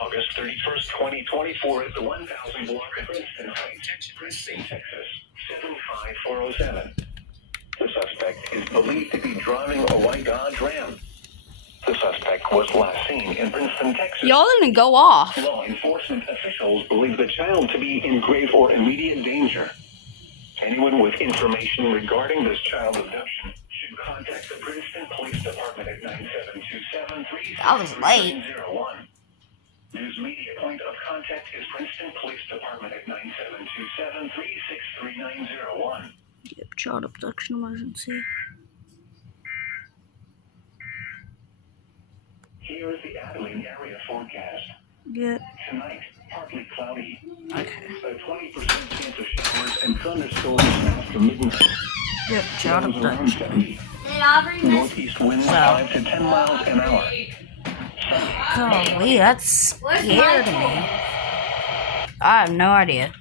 August 31st, 2024 at the 1000 block of Princeton Heights, Princeton, Texas, 75407. The suspect is believed to be driving a white Dodge Ram. The suspect was last seen in Princeton, Texas. Y'all didn't go off. Law enforcement officials believe the child to be in grave or immediate danger. Anyone with information regarding this child abduction should contact the Princeton Police Department at 9727-363901. That was late. News media point of contact is Princeton Police Department at 9727-363901. Yep, child abduction emergency. Here is the Abilene area forecast. Yep. Tonight, partly cloudy. Okay. A 20% chance of showers and thunderstorms after midnight. Yep, child Winds around abduction. 70. Northeast winds 5 to 10 miles an hour. Golly, that scared me. I have no idea.